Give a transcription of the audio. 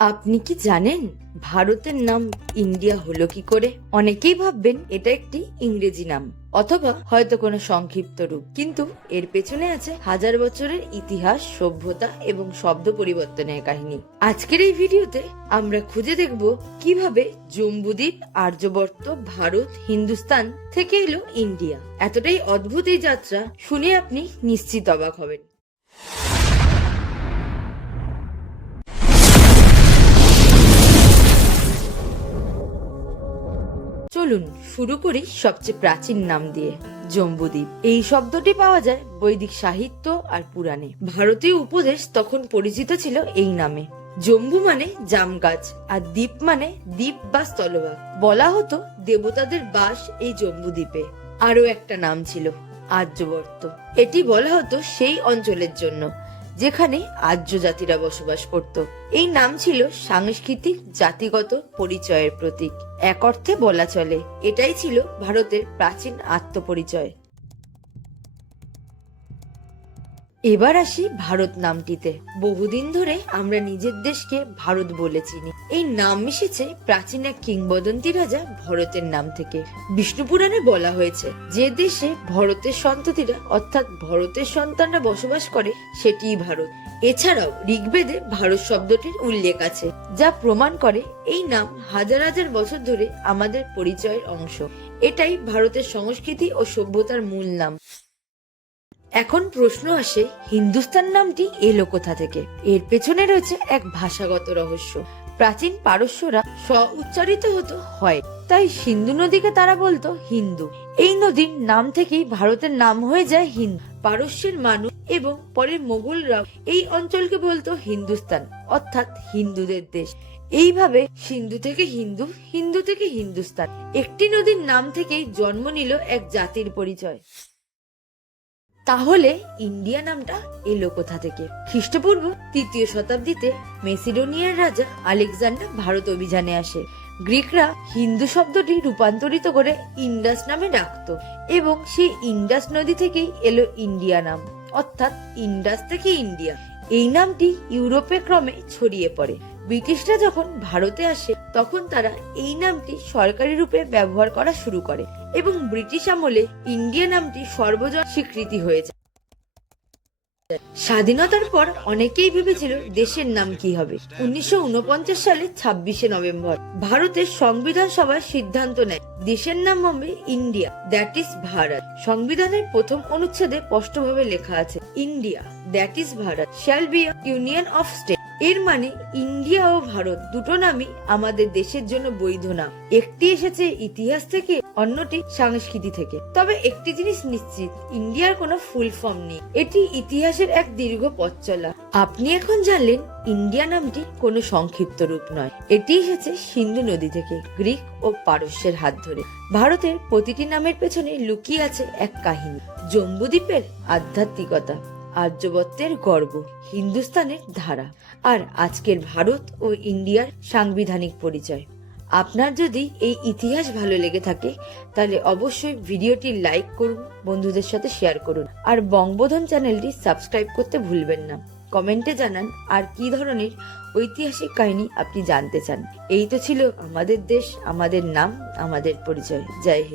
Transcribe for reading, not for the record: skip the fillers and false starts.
আপনি কি জানেন ভারতের নাম ইন্ডিয়া হলো কি করে? অনেকেই ভাববেন এটা একটি ইংরেজি নাম অথবা হয়তো কোনো সংক্ষিপ্ত রূপ, কিন্তু এর পেছনে আছে হাজার বছরের ইতিহাস, সভ্যতা এবং শব্দ পরিবর্তনের কাহিনী। আজকের এই ভিডিওতে আমরা খুঁজে দেখব কিভাবে জম্বুদ্বীপ, আর্যবর্ত, ভারত, হিন্দুস্তান থেকে এলো ইন্ডিয়া। এতটাই অদ্ভুত এই যাত্রা, শুনে আপনি নিশ্চিত অবাক হবেন। চলুন শুরু করি সবচেয়ে প্রাচীন নাম দিয়ে, জম্বুদ্বীপ। এই শব্দটি পাওয়া যায় বৈদিক সাহিত্য আর পুরাণে। ভারতীয় উপদেশ তখন পরিচিত ছিল এই নামে। জম্বু মানে জাম গাছ, আর দ্বীপ মানে দ্বীপ বা স্থলভাগ। বলা হতো দেবতাদের বাস এই জম্বুদ্বীপে। আরো একটা নাম ছিল আর্যবর্ত। এটি বলা হতো সেই অঞ্চলের জন্য যেখানে আর্য জাতিরা বসবাস করত। এই নাম ছিল সাংস্কৃতিক জাতিগত পরিচয়ের প্রতীক। এক অর্থে বলা চলে এটাই ছিল ভারতের প্রাচীন আত্মপরিচয়। এবার আসি ভারত নামটিতে। বহুদিন ধরে আমরা নিজের দেশকে ভারত বলে চিনি। এই নাম এসেছে প্রাচীন এক কিংবদন্তি রাজা ভরতের নাম থেকে। বিষ্ণু পুরাণে বলা হয়েছে যে দেশে ভরতের সন্ততিরা অর্থাৎ ভরতের সন্তানরা বসবাস করে সেটিই ভারত। এছাড়াও ঋগ্বেদে ভারত শব্দটির উল্লেখ আছে, যা প্রমাণ করে এই নাম হাজার হাজার বছর ধরে আমাদের পরিচয়ের অংশ। এটাই ভারতের সংস্কৃতি ও সভ্যতার মূল নাম। এখন প্রশ্ন আসে, হিন্দুস্তান নামটি এলো কোথা থেকে? এর পেছনে রয়েছে এক ভাষাগত রহস্য। প্রাচীন পারস্যরা স উচ্চারিত হতো হয়, তাই সিন্ধু নদীকে তারা বলতো হিন্দু। এই নদীর নাম থেকেই ভারতের নাম হয়ে যায় হিন্দু। পারস্যের মানুষ এবং পরে মোগলরাও এই অঞ্চলকে বলতো হিন্দুস্তান, অর্থাৎ হিন্দুদের দেশ। এইভাবে সিন্ধু থেকে হিন্দু, হিন্দু থেকে হিন্দুস্তান। একটি নদীর নাম থেকেই জন্ম নিল এক জাতির পরিচয়। তাহলে ইন্ডিয়া নামটা এলো কোথা থেকে? খ্রিস্টপূর্ব ৩য় শতাব্দীতে মেসিডোনিয়ার রাজা আলেকজান্ডার ভারত অভিযানে আসে। গ্রিকরা হিন্দু শব্দটি রূপান্তরিত করে ইন্ডাস নামে ডাকতো এবং সেই ইন্ডাস নদী থেকেই এলো ইন্ডিয়া নাম, অর্থাৎ ইন্ডাস থেকে ইন্ডিয়া। এই নামটি ইউরোপে ক্রমে ছড়িয়ে পড়ে। ব্রিটিশরা যখন ভারতে আসে তখন তারা এই নামটি সরকারি রূপে ব্যবহার করা শুরু করে এবং ব্রিটিশ আমলে ইন্ডিয়া নামটি সর্বজন স্বীকৃতি হয়েছে। স্বাধীনতার পর অনেকেই ভেবেছিল দেশের নাম কি হবে। 1949 সালে 26শে নভেম্বর ভারতের সংবিধান সভায় সিদ্ধান্ত নেয় দেশের নাম হবে ইন্ডিয়া, দ্যাট ইজ ভারত। সংবিধানের প্রথম অনুচ্ছেদে স্পষ্টভাবে লেখা আছে, India that is Bharat shall be a union of state. এর মানে ইন্ডিয়া ও ভারত দুটো নামই আমাদের দেশের জন্য বৈধ নাম। একটি এসেছে ইতিহাস থেকে, অন্যটি সংস্কৃতি থেকে। তবে একটি জিনিস নিশ্চিত, ইন্ডিয়ার কোনো ফুল ফর্ম নেই। এটি ইতিহাসের এক দীর্ঘ পথ চলা। আপনি এখন জানলেন ইন্ডিয়া নামটি কোনো সংক্ষিপ্ত রূপ নয়। এটি এসেছে সিন্ধু নদী থেকে, গ্রিক ও পারস্যের হাত ধরে। ভারতের প্রতিটি নামের পেছনে লুকিয়ে আছে এক কাহিনী। জম্বুদ্বীপের আধ্যাত্মিকতা, আর্যবর্তের গর্ব, হিন্দুস্তানের ধারা, আর আজকের ভারত ও ইন্ডিয়ার সাংবিধানিক পরিচয়। আপনার যদি এই ইতিহাস ভালো লেগে থাকে তাহলে অবশ্যই ভিডিওটি লাইক করুন, বন্ধুদের সাথে শেয়ার করুন, আর বঙ্গবোধন চ্যানেলটি সাবস্ক্রাইব করতে ভুলবেন না। কমেন্টে জানান আর কি ধরনের ঐতিহাসিক কাহিনী আপনি জানতে চান। এই তো ছিল আমাদের দেশ, আমাদের নাম, আমাদের পরিচয়। জয় হিন্দ।